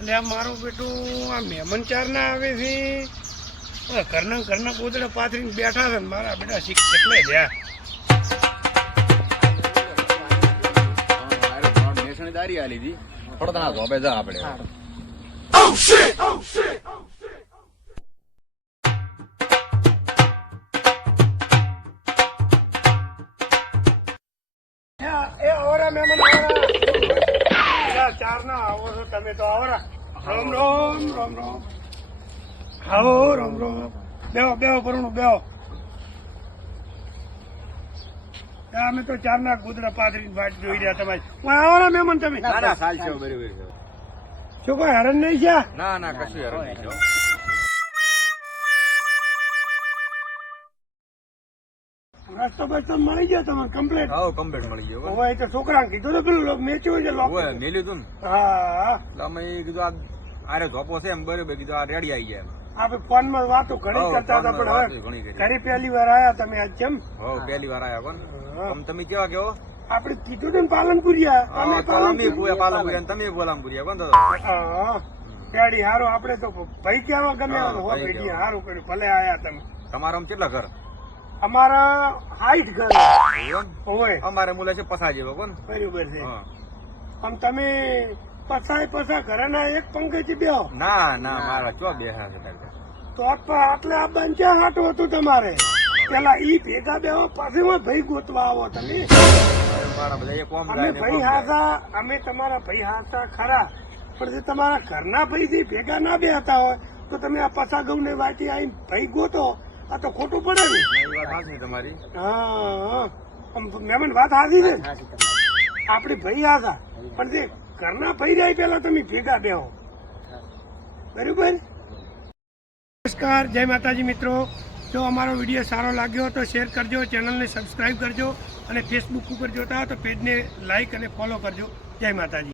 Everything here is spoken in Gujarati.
એટલે આ મારું બેટું આ મહેમાન ચાર ના આવે છે, ઘરના ગોદડા પાથરીને બેઠા છે ને મારા બેટા શીખ એટલે જ્યાં દારી આલી હતી થોડા તના ધોબે જા આપણે ચાર ના આવો છો તમે તો આવરા. રામ રામ રામ રામ. આવો રામ રામ. બેહો બેહો પરુણું બેહો. અમે તો ચાર ના ગોદડા પાથરીને વાટ જોઈ રહ્યા તમારી. આવરા મહેમાન તમે. ના સાલ છે બરાબર છે. શું કોઈ હરણ નહીં છે? ના કશું હરણ નહીં છે. રસ્તો બસ્તો મળી ગયો તમને કમ્પ્લીટ? હા કમ્પ્લીટ મળી ગયો. હવે તો છોકરાને કીધું તો પેલું મેચ્યું છે લોક. ઓય મેલ્યું તું ને. હા એટલે અમે કીધું આ આરે ધોપો છે એમ બરાબર કીધું આ રેડી આવી ગયા. આપણે ફોન માં વાતો ઘણી કરતા હતા પણ હવે ઘરે પહેલી વાર આયા તમે આજ કેમ? હો પહેલી વાર આયા કોણ તમે કેવા કેવો? આપણે કીધું હતું ને પાલનપુરિયા. અમે પાલનપુરિયા તમે પાલનપુરિયા કોણ તો પેડી હારો આપણે તો ભાઈ કહેવા ગમે હો પેડી હારું કર્યું ભલે આયા તમે. તમારા આમ કેટલા ઘર? અમારા 60 ઘર હોય. અમારે મુલે છે પસા જેવો કોણ બરોબર છે. આમ તમે પસા ઘરના એક પંક્તિ બેહો. ના મારા ચો બેહા છે તો આટલે આ બંચા હાટું હતું તમારે. પેલા ઈ ભેગા બેહો પછી ભાઈ ગોતવા આવો તમે. અમે ભાઈ હાથા અમે તમારા ભાઈ હાથા ખરા પણ જે તમારા ઘરના ભાઈ થી ભેગા ના બેહતા હોય તો તમે આ પસા ઘઉં ને વાટી આવીને ભાઈ ગોતો આ તો ખોટું પડે ને. તમારી હા મહેમાન વાત હાજી છે. આપડે ભાઈ હાથા પણ જે ઘરના ભાઈ જાય પેલા તમે ભેગા બેહો બરોબર. નમસ્કાર, જય માતાજી મિત્રો. જો અમારો વિડીયો સારો લાગ્યો તો શેર કરજો, ચેનલને સબસ્ક્રાઈબ કરજો અને ફેસબુક ઉપર જોતા હો તો પેજને લાઈક અને ફોલો કરજો. જય માતાજી.